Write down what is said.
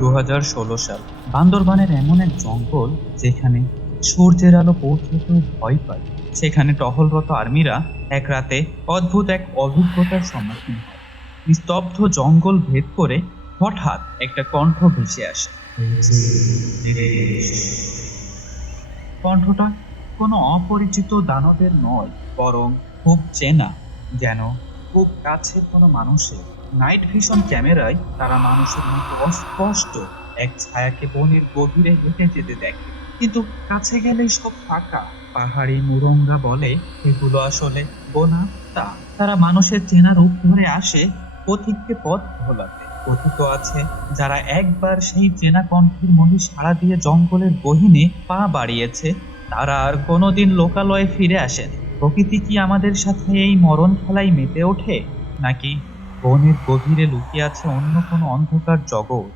2016 সাল। বান্দরবানের এমন এক জঙ্গল যেখানে সূর্যের আলো পৌঁছতেও ভয় পায়। সেখানে টহলরত আর্মিরা এক রাতে অদ্ভুত এক অভিজ্ঞতার সম্মুখীন হয়। নিস্তব্ধ জঙ্গল ভেদ করে হঠাৎ একটা কণ্ঠ ভেসে আসে। কণ্ঠটা কোনো অপরিচিত দানবের নয়, বরং খুব চেনা, যেন খুব কাছের কোনো মানুষের। নাইট ভিশন ক্যামেরায় তারা মানুষের মতো অস্পষ্ট এক ছায়াকে বনের গভীরে হেঁটে যেতে দেখে, কিন্তু কাছে গেলেই সব ফাঁকা। পাহাড়ি মুরঙ্গা বলে এগুলো আসলে বনাত্মা। তারা মানুষের চেনা রূপ ধরে আসে পথিককে পথ ভোলাতে। কথিত আছে, যারা একবার সেই চেনা কণ্ঠের মহি সাড়া দিয়ে জঙ্গলের গহীনে পা বাড়িয়েছে তারা আর কোনোদিন লোকালয়ে ফিরে আসেন। প্রকৃতি কি আমাদের সাথে এই মরণ খেলায় মেতে ওঠে, নাকি বনের গভীরে লুকিয়ে আছে অন্য কোনো অন্ধকার জগৎ?